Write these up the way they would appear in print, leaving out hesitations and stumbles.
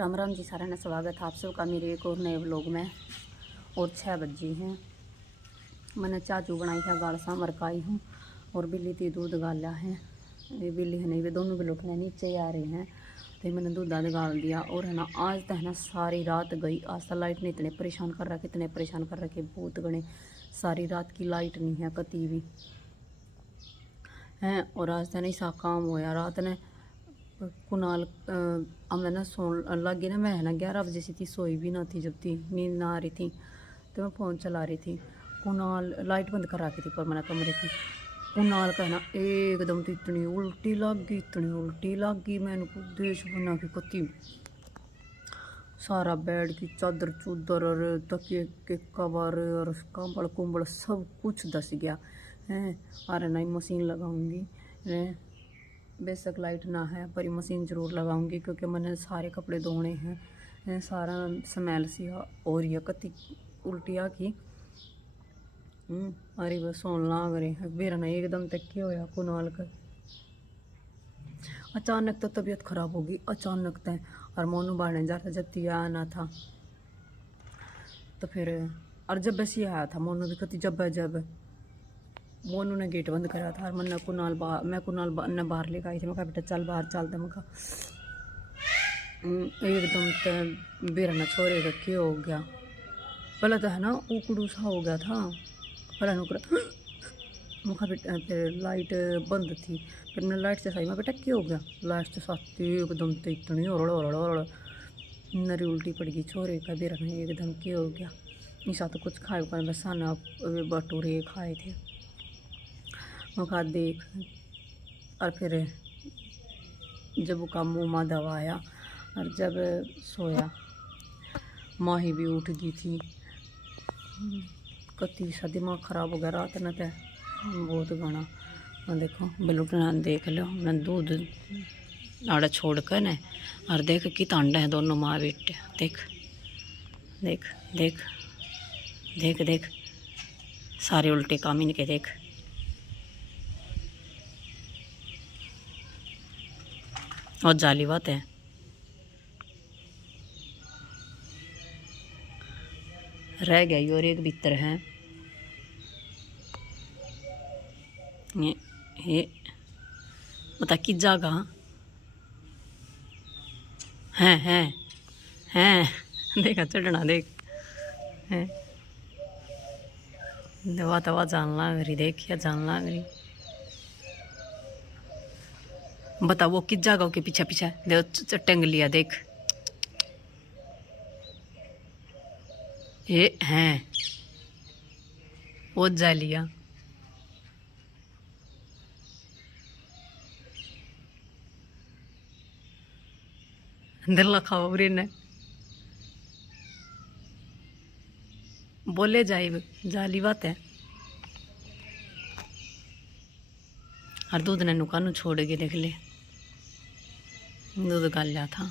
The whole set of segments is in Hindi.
राम राम जी सारा ने स्वागत है आप सबका मेरे एक और नए व्लॉग में। और 6 बजे हैं, मैंने चाचू बनाई है गाल सांबर खाई हूँ और बिल्ली थी दूध गाला है। ये बिल्ली है नहीं, वे दोनों भी लुटने नीचे आ रहे हैं तो मैंने दूध दाद गाल दिया। और है ना आज तो है ना सारी रात गई, आज तो लाइट ने इतने परेशान कर रहा है, कितने परेशान कर रखे बहुत गणे। सारी रात की लाइट नहीं है कती भी हैं। और आज तो नहीं सा काम होया रात ने कुनाल मैं ना सोन लग गई ना, मैं है ना 11 बजे से थी, सोई भी ना थी, जब थी नींद ना आ रही थी तो मैं फ़ोन चला रही थी। कुनाल लाइट बंद करा के थी पर मैंने कमरे की। कुनाल का है ना एकदम तो इतनी उल्टी लग गई, इतनी उल्टी लग गई, मैंने कुछ देश बना के कती सारा बेड की चादर चूदर और तकिए के कवर और कंबल कुंबल सब कुछ दस गया है। अरे नहीं मशीन लगाऊंगी, बेशक लाइट ना है पर मशीन ज़रूर लगाऊंगी क्योंकि मैंने सारे कपड़े धोने हैं। सारा स्मेल सी और ये कति उल्टिया की। अरे बस सोन लाग रहे हैं मेरा ना एकदम तक क्या होया कुनाल का अचानक तो तबीयत खराब होगी अचानक तय। और मोनू बाढ़ने जाता जब तिया आना था तो फिर और जब बस ये आया था मोनू भी कति जब मोनू ने गेट बंद करा था और मैं कुनाल ने बाहर लेकर आई थी। मैं कहा बेटा चल बाहर चलते, मैं कहा एकदम तो बेरा ना छोरे का क्या हो गया। पहले तो है ना उकड़ू सा हो गया था, पहले नुकड़ा मुखा बेटा। फिर लाइट बंद थी, फिर मैंने लाइट से सही मैं बेटा क्या हो गया। लाइट से साथ एकदम तो इतनी और नरी उल्टी पड़ गई छोरे का बेरा ना एकदम क्या हो गया। निशा तो कुछ खाए कर बस खाना भटूरे खाए थे मुखा देख। और फिर जब वो का मुँह माँ दबाया और जब सोया माही भी उठ गई थी। कति सा दिमाग ख़राब हो गया रात न तो बहुत गाना। देखो बिलुटना देख लो, मैं दूध आड़ा छोड़ कर न और देख कि तांडा है दोनों माँ बेटे। देख देख देख देख देख सारे उल्टे काम इनके देख। और जाली बात है रह गई और एक भीतर है ये बता कि जगह हैं देखा चढ़ना देख है दवा तवा जान लाग रही, देखिए जान लाग रही। बता वो किस जगह के पीछे पीछे देख टंग लिया देख। ये हैं वो जा लिया अंदर लखा उरे ने बोले जाए जाली बात है। और दूध ने नुकानू छोड़ के देख ले, दूध गाल था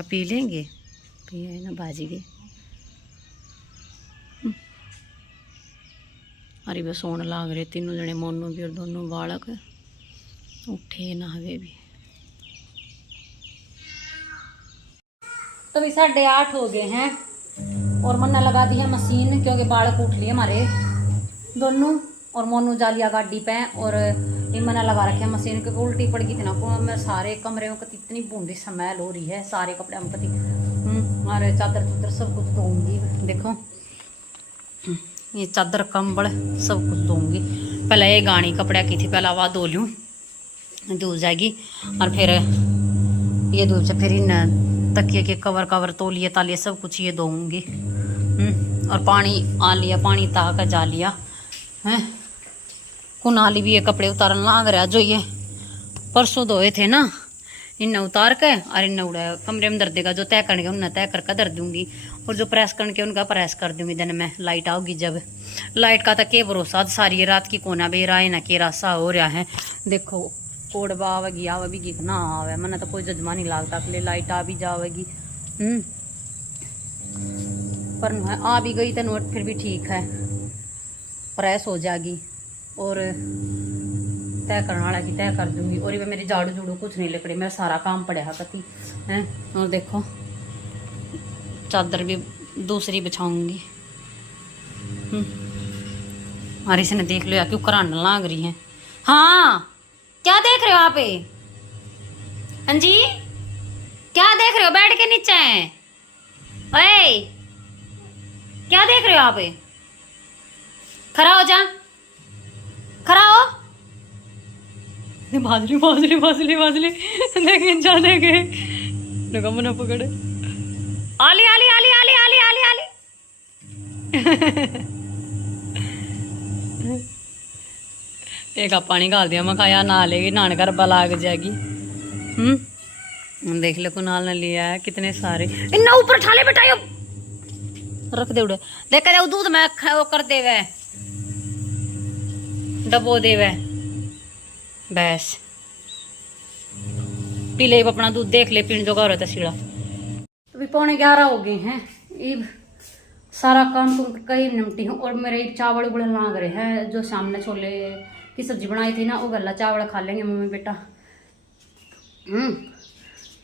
पी लेंगे, पिए ना बाजी के। अरे बस सोन लाग रहे तीनों जने, मोनू भी और दोनों बालक उठे ना हवे भी। तो भी 8:30 हो गए हैं और मन्ना लगा दी है मशीन क्योंकि बालक उठ लिए हमारे दोनों। और मोनू जा लिया गाड़ी पे और ये मना लगा रखे मशीन क्योंकि उल्टी पड़ गई थी ना मैं सारे कमरे में कति इतनी बूंदी स्मेल हो रही है सारे कपड़े में कति। और चादर चुदर सब कुछ धोऊंगी। देखो ये चादर कंबल सब कुछ धोऊंगी। पहले ये गानी कपड़े की थी, पहले वह धो लूँ धुल जाएगी। और फिर ये धुल से फिर इन तकिए के कवर तौलिए तालिए सब कुछ ये धोऊंगी। और पानी आ लिया, पानी ता कर जा लिया है। कुनाली भी ये कपड़े उतारन लाग रहा जो ये परसों धोए थे ना, इन्हें उतार के और इन्हें उड़ा कमरे में दर देगा। जो तय करके उन्हें तय करके दर दूंगी और जो प्रेस करके उनका प्रेस कर दूंगी दिन में लाइट आओगी जब। लाइट का तो क्या भरोसा, सारी रात की कोना बेरा है ना के रासा हो रहा है। देखो कोड़बा आवेगी आवेगी कितना आवे, मैंने तो कोई जजमा नहीं लागता के लिए लाइट आ भी जाएगी। पर आ भी गई तो नोट फिर भी ठीक है, प्रेस हो जाएगी। और तय करने वाला की तय कर दूंगी। और ये मेरी झाड़ू झूड़ू कुछ नहीं लिपड़ी, मेरा सारा काम पड़ा है कति है। और देखो चादर भी दूसरी बिछाऊंगी। और इसने देख लो यार क्यों कराने लाग रही है। हाँ क्या देख रहे हो आप? हाँ जी क्या देख रहे हो? बेड के नीचे हैं। ओए क्या देख रहे हो आप? खड़ा हो जा, खड़ा हो। बाजली बाजली बाजली बाजली देखे जा देखे मना पकड़े। आली आली आली आली आली आली आली एक पानी डाल दिया, मैं खाया नहा लेगी, नहाने का रब्बा लाग जाएगी। देख लो कुनाल ने लिया है कितने सारे। इन्ना ऊपर उठा ले बेटा, यो रख दे उड़े। देख दे दूध मैं वो कर दे वे डबो दे वे बस पी ले अपना दूध। देख ले पीने जो रहा था सीढ़ा। अभी 11:15 हो गए हैं। ईब सारा काम तुम कहीं निपटी हूँ। और मेरे चावल उबड़े लाग रहे हैं। जो सामने छोले की सब्जी बनाई थी ना, वो गला चावल खा लेंगे मम्मी बेटा।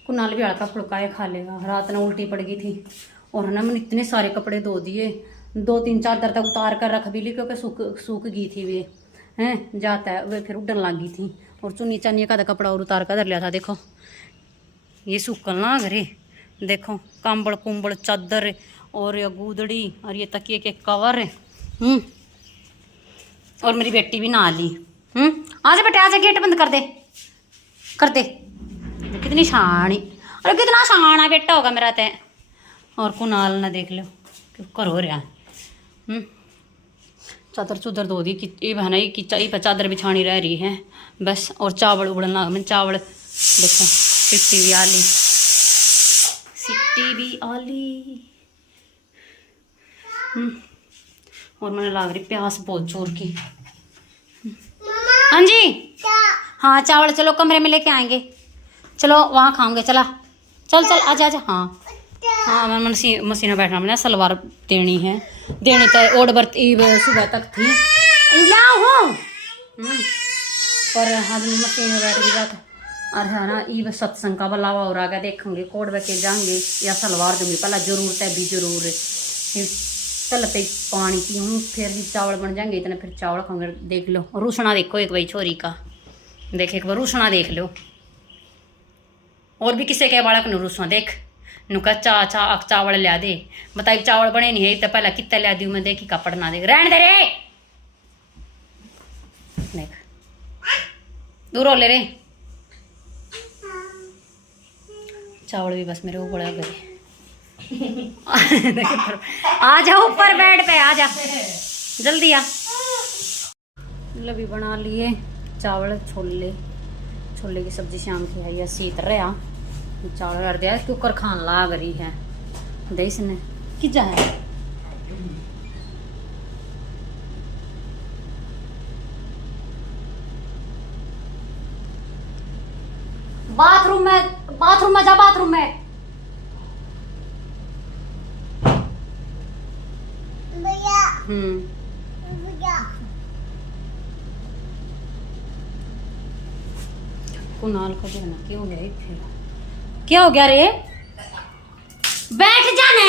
कुनाल भी हल्का फुल्का खा लेगा। रात में उल्टी पड़ गई थी और है ना मैंने इतने सारे कपड़े धो दिए। 2-3 चादर तक उतार कर रख भी ली क्योंकि सूख गई थी वे हैं जाता है वे फिर उड़न लग गई थी। और चुन्नी चानी का कपड़ा और उतार कर धर लिया था। देखो ये सूखल ना घरे। देखो कंबल कुंबल चादर और ये गूदड़ी और ये तकिए के कवर। और मेरी बेटी भी नहा ली। आजा बेटे आजा, गेट बंद कर दे। कितनी शानी, अरे कितना शाना बेटा होगा मेरा तय। और कुनाल ना देख लो क्यों कर हो रहा है। चादर चुदर धो दी ये बहना की चादर बिछानी रह रही है बस। और चावल उबड़न लगा। मैं चावल देखो सिट्टी भी आली। और मैंने लाग रही प्यास बहुत जोर की। हाँ जी हाँ चावल चलो कमरे में लेके आएंगे, चलो वहाँ खाओगे। चल आजा। हाँ मैं मशीन बैठना मैंने सलवार देनी तो ओड बर्त सुबह तक थी हूँ पर हाँ मशीन में बैठ गई बात। और है ना ईब सत्संग का बलावा हो रहा है। देखेंगे कोड बके जाएंगे या सलवार दूंगी। पहला जरूरत है भी जरूर तल पे पानी पीऊँ फिर भी चावल बन जाएंगे। इतने फिर चावल खाऊंगे। देख लो रूसना देखो एक भाई छोरी का। देख एक बार रूसना देख लो। और भी किसी के बालक न रूसना देख नुका चावल लिया दे। बताइए चावल बने नहीं है तो पहले कितना लिया दी मैं। देखी कपड़ ना देख रहने दे रे। देख दूर हो ले रे। चावल भी बस मेरे वो बड़ा गए। आ जा ऊपर बेड पे आ जा जल्दी आ। लभी बना लिए चावल छोले की सब्जी शाम की है। या सीत रहा चावल कर दिया कुकर खान लाग रही है। दे इसने कि जा है बाथरूम में जा बाथरूम में। कुनाल को देना क्यों गया फिर क्या हो गया रे? बैठ जाने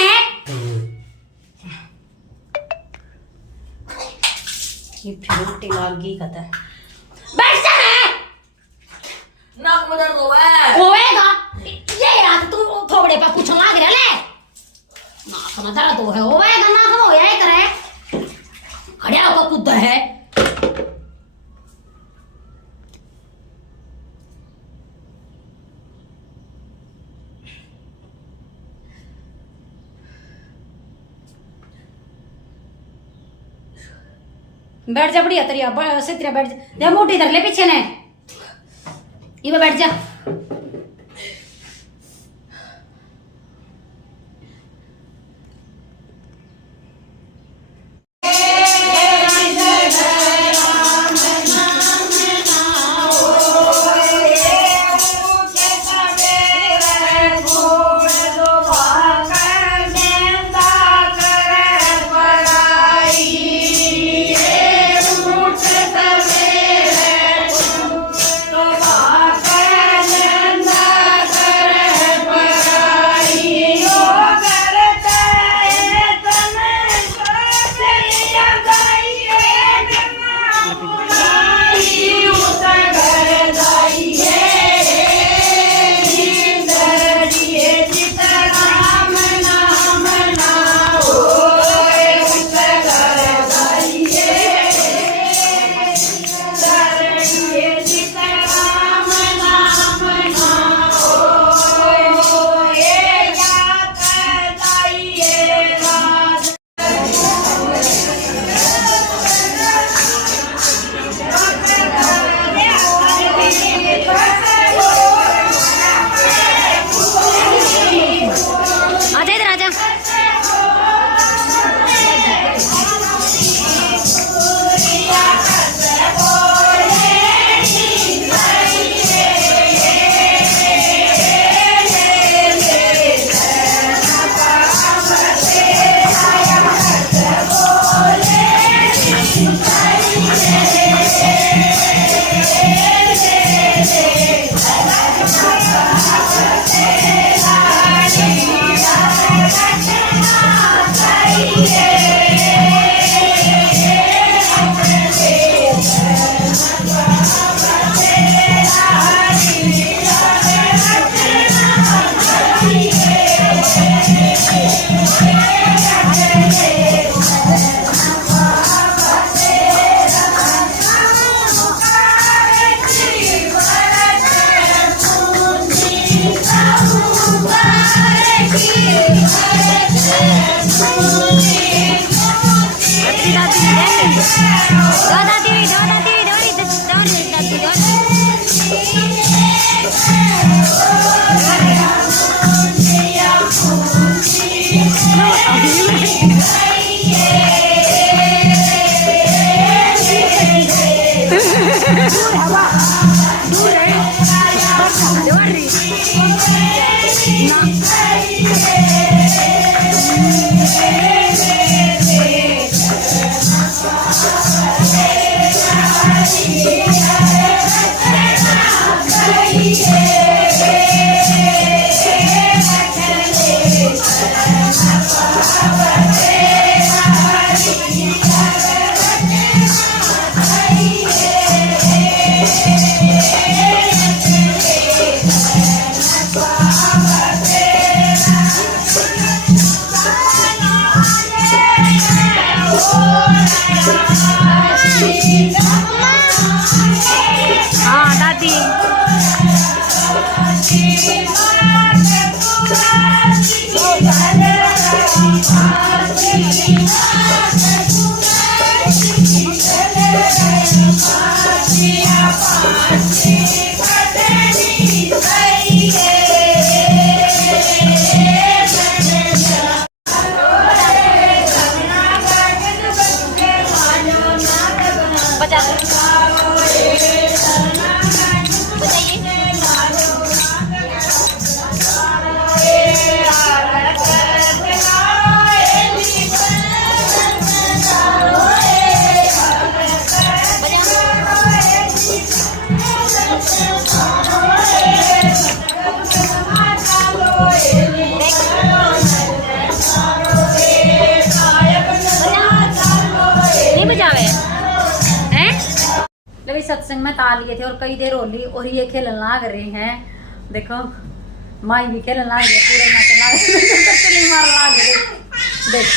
ये फिर उल्टी लाग गई कहता है। बैठ जाने नाक में दर्द होएगा। ये रात तू थोबड़े पे पूछने लाग रहा ले। नाक में दर्द होएगा नाक में होया करे खड़िया को कुद है। बैठ जा बढ़िया तरिया से तेरा बैठ जा। मोटी इधर ले पीछे ने ये बैठ जा। हाँ दादी सत्संग में ता लिए थे और कई देर होली और ये खेलने लाग रहे हैं। देखो माई भी खेलने लाग रही है, पूरे मार लाग रहे। देख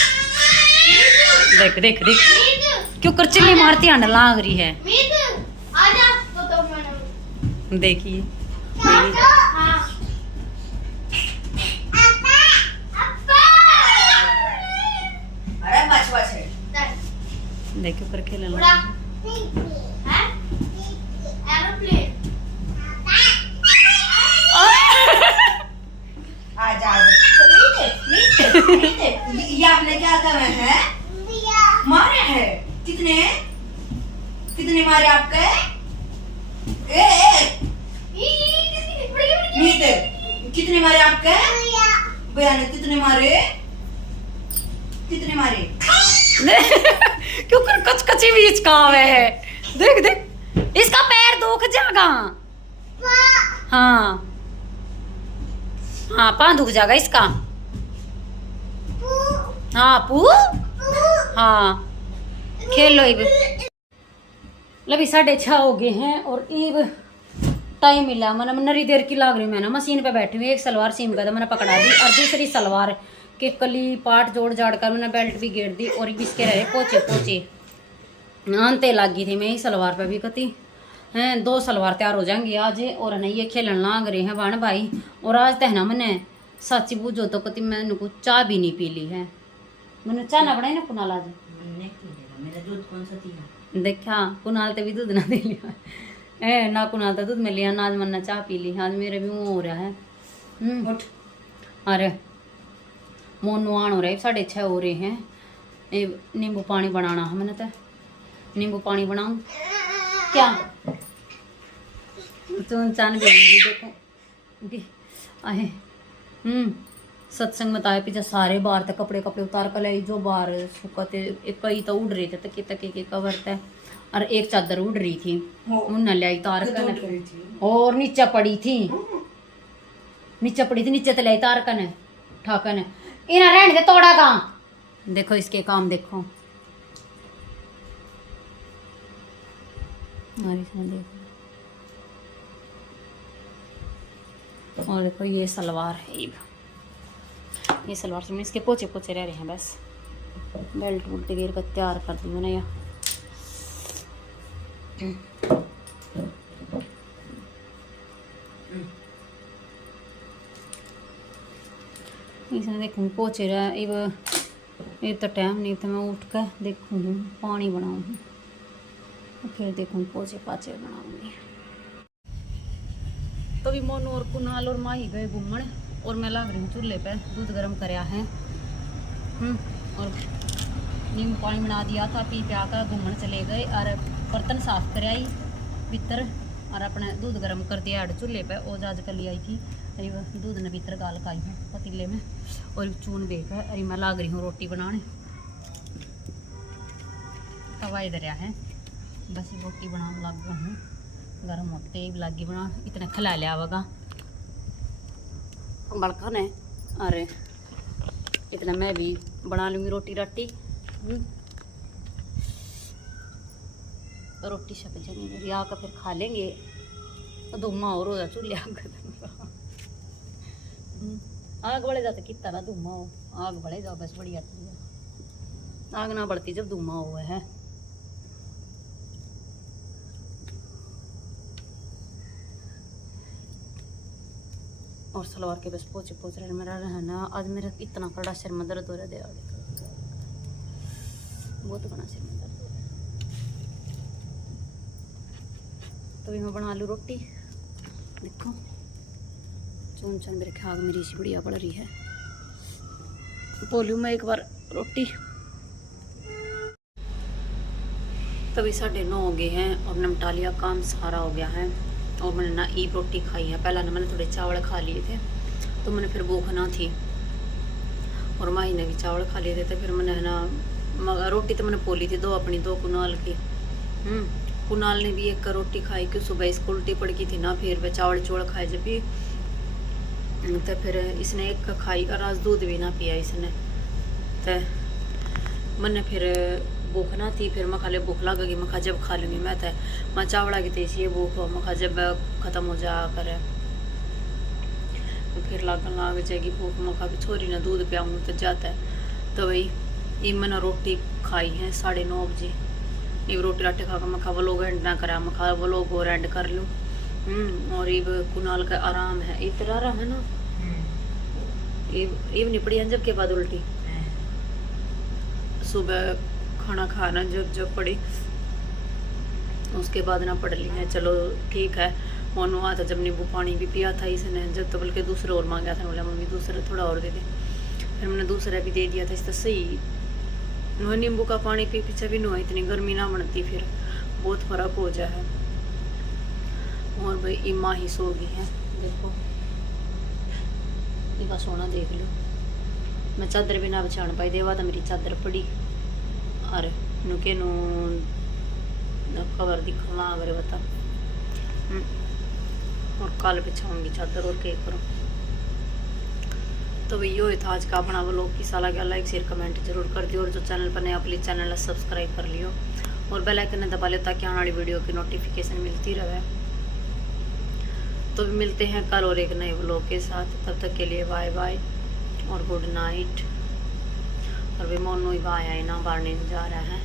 देख देख देख क्यों करचिल्ली मारती आंड लाग रही है। देखिए देखो कर खेलने लाग ये आपने क्या करा है? मारे है कितने कितने मारे आपके? कितने मारे आपके? भैया ने कितने मारे? कितने मारे? क्यों कर कचकची बीच का है। देख देख इसका पैर दुख जाएगा। हाँ हाँ पाँव दुख जाएगा इसका। हाँ पू हाँ खेल लो इब। लभी 6:30 हो गए हैं और इब टाइम मिला मैंने नरी देर की लाग रही। मैं ना मशीन पे बैठी हुई, एक सलवार सीम का था मैंने पकड़ा दी और दूसरी सलवार के कली पार्ट जोड़ जाड़ कर मैंने बेल्ट भी घेर दी और इसके रहे पोचे पोचे आनते लगी थी। मैं ही सलवार पे भी कती हैं 2 सलवार तैयार हो जाएंगी आज। और नहीं ये खेलन लाग रहे हैं बाण भाई। और आज तहना मैंने सच्ची बूझो तो कती मैंने को चाय भी नहीं पी ली है। मैंने चाय ना बनाई ना कुनाल आज मेरा दूध कौन सा थी? देखा कुनाल ते भी दूध ना दे लिया है ना कुनाल तो दूध में लिया ना आज मैंने चाय पी ली। आज मेरे भी मुँह हो रहा है। अरे मोनू आन हो रहा है 6:30 हो रहे हैं। ये नींबू पानी बनाना है मैंने तो नींबू पानी बनाऊं क्या चून चान भी देखो आए। सत्संग में ताए पीछे सारे बाहर तक कपड़े कपड़े उतार कर लाई जो बाहर सुखते कई तो उड़ रहे थे तके तके के कवर थे और एक चादर उड़ रही थी मुन्ना ले आई तार कर और नीचे पड़ी थी नीचे तो लाई तार कर ठाकन इना रहने दे तोड़ा का। देखो इसके काम देखो और इसमें देखो और देखो ये सलवार है ये सलवार से इसके पोचे पोचे रह रहे हैं बस। बेल्ट बुल्ट घेर कर तैयार कर दी मैंने यहाँ। इसने देखूँ पोचे रहा ये तो टाइम नहीं तो मैं उठ कर देखूँगी पानी बनाऊँगी फिर देखूँ पोचे पाचे बनाऊँगी। तो भी मोनू और कुनाल और माही गए घूमने और मैं लग रही हूँ चूल्हे पे दूध गर्म कराया है और नींबू पानी बना दिया था पी प्या कर घूमने चले गए और बर्तन साफ कर आई भीतर और अपने दूध गर्म कर दिया अड़ चूल्हे पे और जाज कर लिया आई थी अरे दूध ने भीतर गाल खाई है पतीले में और चून बेक है अरे मैं लग रही हूँ रोटी बनाने तवा इधर है बस रोटी बनाने लग गया हूँ गर्म होते ही लगी बना इतना खिला लिया होगा बड़का ने अरे इतना मैं भी बना लूँगी रोटी राटी रोटी शक जानी मेरी आकर फिर खा लेंगे तो धुआं और हो जा चूल्हे आग बढ़े जाते कितना ना धुआं हो आग बढ़े जाओ बस बढ़िया आग ना बढ़ती जब धुआं हुआ है। और सलवार के बस पोचे पोच रहे मेरा रहना आज मेरा इतना बड़ा सिर में दर्द हो रहा है बहुत बड़ा सिर में दर्द हो रहा है। तो भी मैं बना लूँ रोटी देखो चुन चुन मेरे ख्याल मेरी इसी बढ़िया पड़ रही है बोलूँ मैं एक बार रोटी। तभी 9:30 हो गए हैं और निपटा लिया काम सारा हो गया है और मैंने ना ईब रोटी खाई है। पहला ना मैंने थोड़े चावल खा लिए थे तो मैंने फिर भूख ना थी और माही ने भी चावल खा लिए थे तो फिर मैंने ना रोटी तो मैंने पोली थी 2 अपनी 2 कुनाल की। कुनाल ने भी 1 रोटी खाई क्यों सुबह इसको उल्टी पड़ गई थी ना फिर वह चावल चोड़ खाए जब भी तो फिर इसने 1 खाई और आज दूध भी ना पिया इसने तो मैंने फिर भूख ना थी फिर मैं खाली भूख लगेगी मैं खा जब खा लूँगी मैं चावड़ा की तेजी ये भूख मैं खा जब ख़त्म हो जा कर फिर लगन लग जाएगी भूख मैं खा छोरी ने दूध पियाऊँ तो जाता है। तो भाई ये मैंने रोटी खाई है 9:30 बजे ये रोटी राटी खा कर मैं खा वो लोग एंड ना करा मैं खा वो लोग और एंड कर लूँ। और ये कुनाल का आराम है इतना आराम है ना ये नहीं पड़ी है जब के बाद उल्टी सुबह खाना खाना जब पड़ी उसके बाद ना पढ़ ली है चलो ठीक है। मोनू आता जब नींबू पानी भी पिया था इसने जब तो बल्कि दूसरा और मांगा था बोला मम्मी दूसरा थोड़ा और दे दे फिर मैंने दूसरा भी दे दिया था इस तो सही नींबू का पानी पी पीछे भी नहीं इतनी गर्मी ना बनती फिर बहुत फर्क हो जाए। और भाई इमा ही सो गई है देखो इनका सोना देख लो मैं चादर भी ना बछाण पाई देवा तो मेरी चादर पड़ी अरे नुके नु कवर दिखना अगर बता और कल बिछाऊंगी चादर और क्या करूँ। तो भैया ये था आज का अपना व्लॉग किसा लगा लाइक शेयर कमेंट जरूर कर दियो और जो चैनल पर नया प्लीज चैनल सब्सक्राइब कर लियो और बेल आइकन दबा लियो ताकि आने वाली वीडियो की नोटिफिकेशन मिलती रहे। तो भी मिलते हैं कल और एक नए व्लॉग के साथ तब तक के लिए बाय बाय और गुड नाइट। और भी मोनू ही बाय आए ना बाहर नहीं जा रहा है।